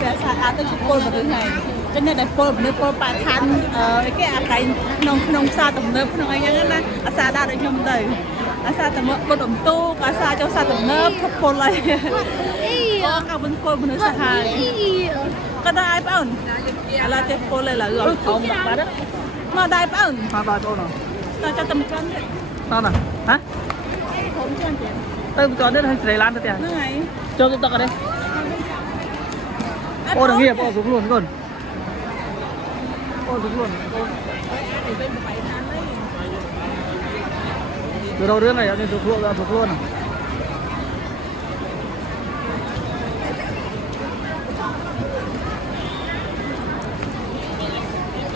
cái xa á tới chụp cô vào thứ này cho nên là cô nơi cô bà than cái nông xa tầm nớp nông anh ấy là xa đã được nhung đầy xa tầm cô đầm tu cả xa cho xa tầm nớp thấp cô lại có cả bên cô bên xa hai có đai bao là tiếp cô lại là rồi không đặt bát đó mà đai bao ba ba chỗ nào ta cho tầm cân đấy sao nào hả không chân tiền tôi cho đến hay Sri Lanka tiền này cho tôi tao ở đây ô đừng nghiệp ô xuống luôn con ô xuống luôn từ đầu đứa này anh xuống luôn ra xuống luôn à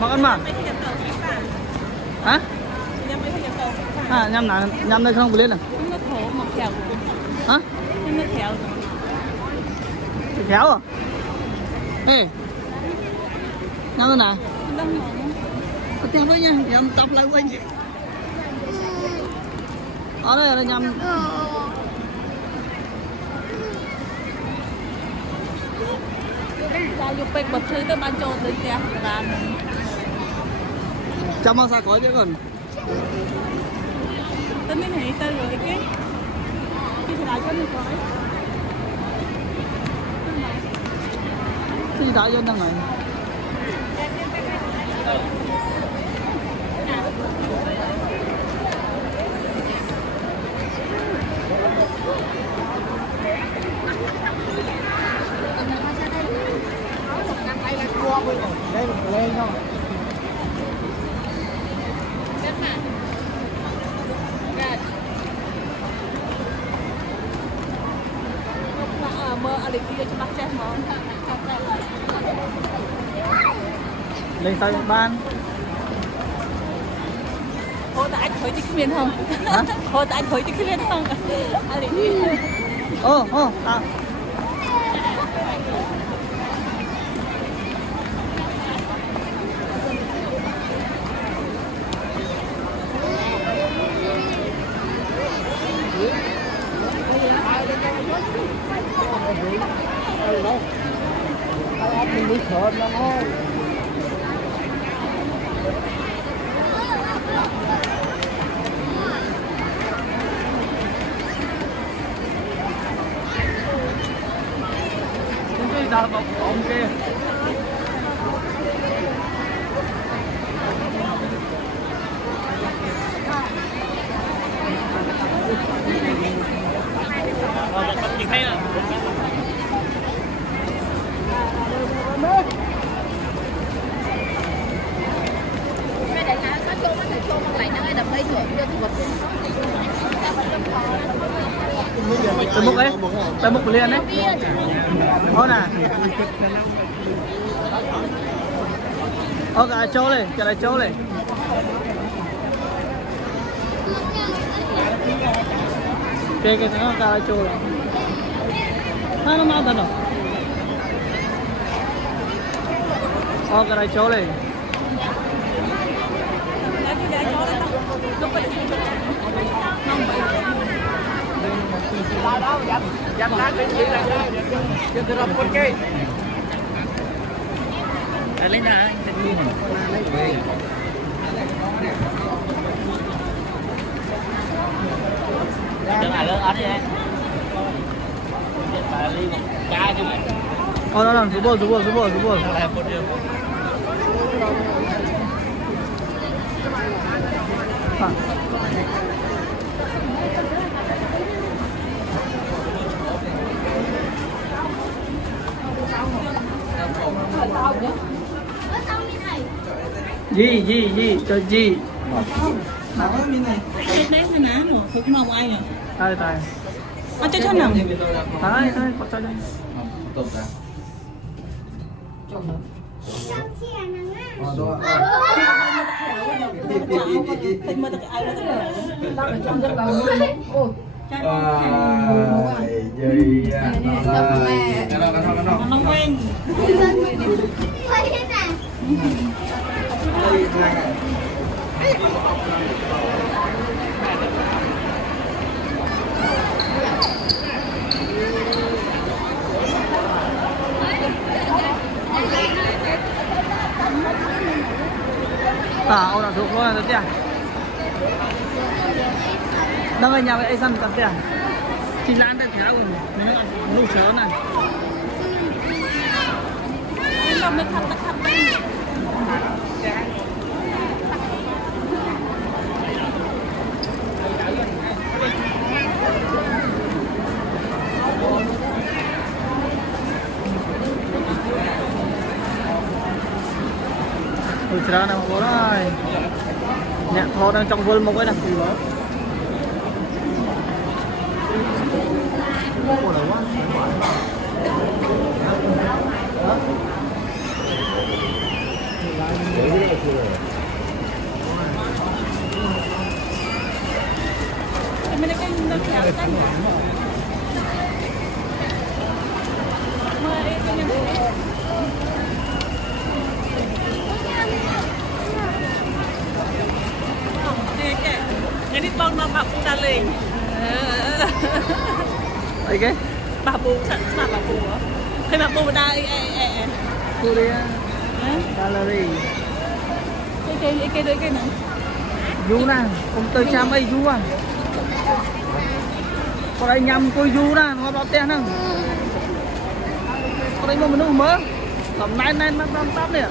mặc ăn mà hả à nhâm đây không có lên à nó thổ một kẹo hả nó kẹo khéo à ê nhâm đây nè có theo với nha nhâm tập lại quanh ở đây là nhâm ra dục bệnh bật thứ tới ban trộn tới nhà làm chăm bao xa có chứ còn tới mình hãy tới rồi cái nào cho mình có cái gì đã cho năng này đây lên không mơ ở đây kia cho bác chết món lên sao ban thôi tại anh thấy cái miền không hả thôi tại anh thấy cái miền không ở đây đi ô à mình đi sớm lắm thôi cái đào bọc bóng kia nhìn thấy là tôi múc ấy tôi múc liền đấy thôi nè cái chỗ này cái này chỗ này cái nó cái chỗ này nó mau thật rồi cái này chỗ này dám lát lên gì là cho tôi làm con cây lấy nè đừng ai lớn anh vậy cha chứ mày đó là số bồn gì cho gì cái đấy thôi ná rồi không màu ai à tay à cho nằm tay có tay đây nó quen đang ở nhà với ai săn cặp tiền chị Lan đã theo mình nuôi chó nàyเราไม่ทำตะขับได้ Cerah nak boleh. Nyak thò đang trong vườn một cái này. Mình đang đang kéo tay mời cái nhân cái đi bong nó bạc ta lên Ấy cái? bà bù sẵn sàng bà bù á khi bà bù đây Korea. Gallery. cái này Du nè, không tới cha mấy du à. Có đây nhầm tôi du nè, nó bao tiền nè. Có đây mà mình nuôi mớ. Tầm nay nó tắm nè.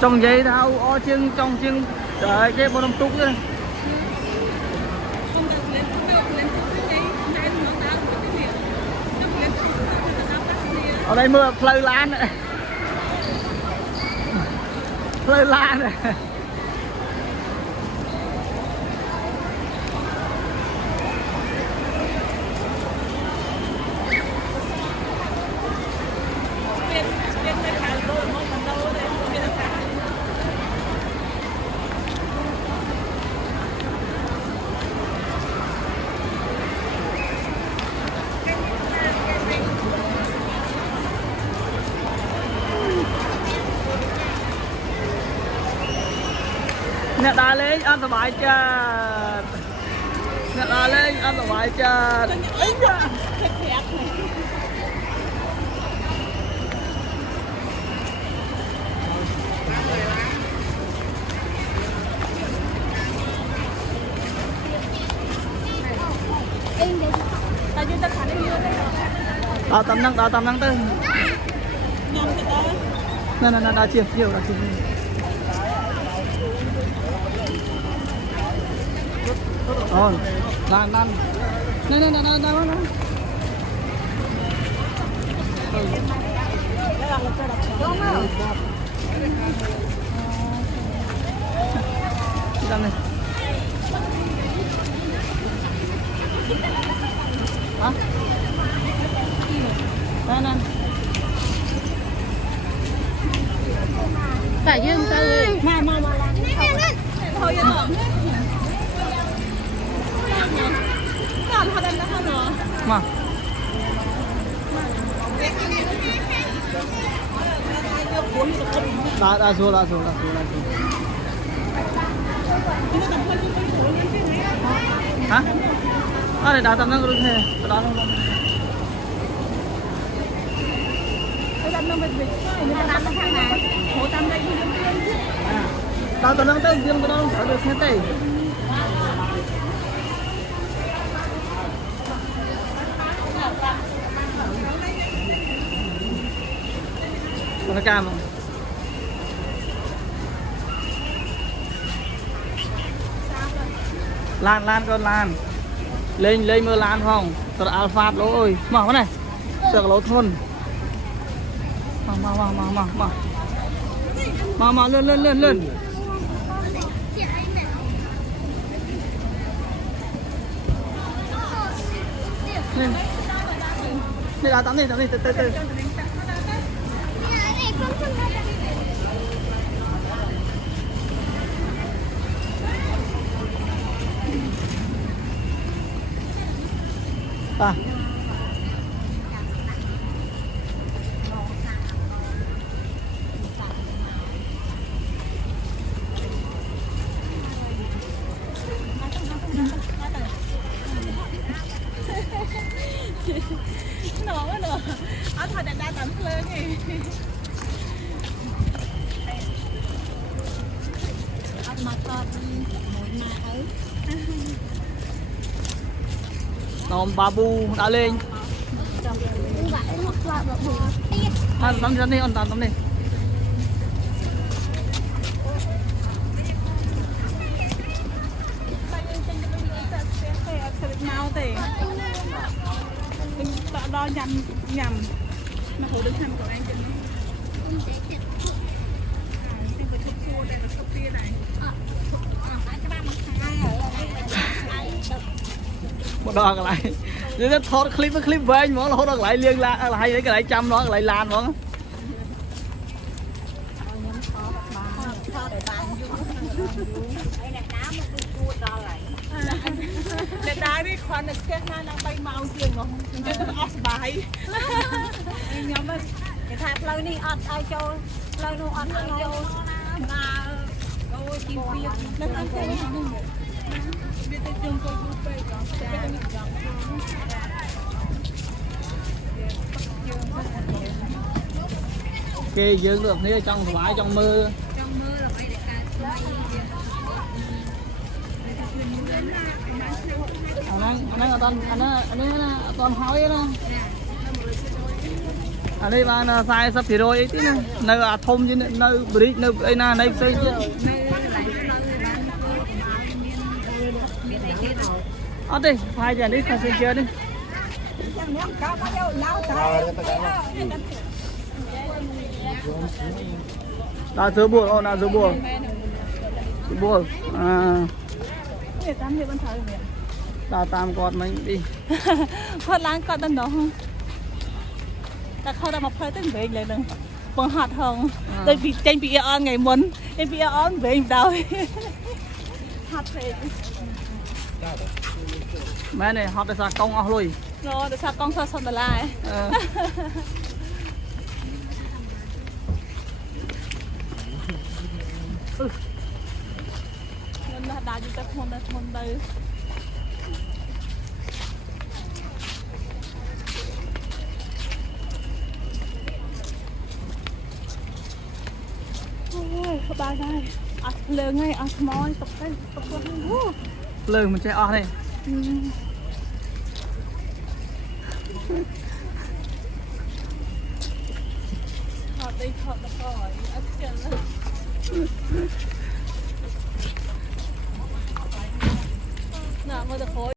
Trong giấy thao o chân trong chân trời cái bọn ông túc đấy. Ở đây mưa phơi lan này. Phơi lan này. Nè đà lên ăn thoải mái chưa? Nè đà lên ăn thoải mái chưa? ấy da thẹt này ta chưa ta khả năng nhiều đấy tầm năng tới. nhầm cái đó Nè đà chiều đà chiều. Rồi, lan. Này. Này. Hả? Nè. tại dương tư mà thôi giờ lỏng còn họ đang không nữa Mà. Đã số. Hả? À đây đã tầm năng rồi thế. Đó không. cái đâm nó bị người ta làm thằng này hộ tâm đây Tao tầm năng tới riêng của đâu ở được thế tây. Nó cam không? Lan con lan. Lên mưa lan không? Tao alpha lỗ ơi. Mở cái này. Sợ lỗ thôn. Mà lên. Đây là tắm đi từ. À. nó nữa เอาถอดได้ตามเพลิงไงเอามาตอนหมุนมาเอ้ย Tôm ba bu đã lên. À, tắm đi, on tắm đi. mau thì đo nhầm mà hổ đứng thăm của anh chân Một đo cái lại. Rồi nó thoát clip về anh mà nó hốt lại liên la hay đấy cái lại chăm nó lại lan nó. để đá đi khoan được chết na đang bay màu tiền mà cho nó off bài nhóm ơi cái tháp lâu đi ọt ai cho lâu nu ọt ai cho mà ôi chim phi nó ăn cái gì nữa biết tới trường tôi cũng phải có Kê dương được thế trong vải trong mưa. trong mưa là phải để cả Anh ấy toàn hỏi đó. Anh ấy mà sai sắp thì rồi tí nè. Nơi thông chứ nơi bridge nơi ấy na nơi xây chứ. Ở đây, phải giờ đi, phải xây chưa đi. Đã sửa buồn, ô đã sửa buồn. Sửa buồn. À. để tắm thì vẫn thấy vậy Ta tam con mình đi. con láng con tân đó không ta không đã một hơi tới về lại đừng bằng hạt hồng đây bị tranh bị on ngày muốn em bị on về đâu hạt về Mẹ này họ phải sao công ở lui. rồi để sao con sao xong rồi lại nên là đá chúng ta không đây ôi các bạn ơi lừa ngay mỏi tập cái Lưng mình chạy ở đây. Họ đi thật là khỏi ớt chân nào ngồi được khối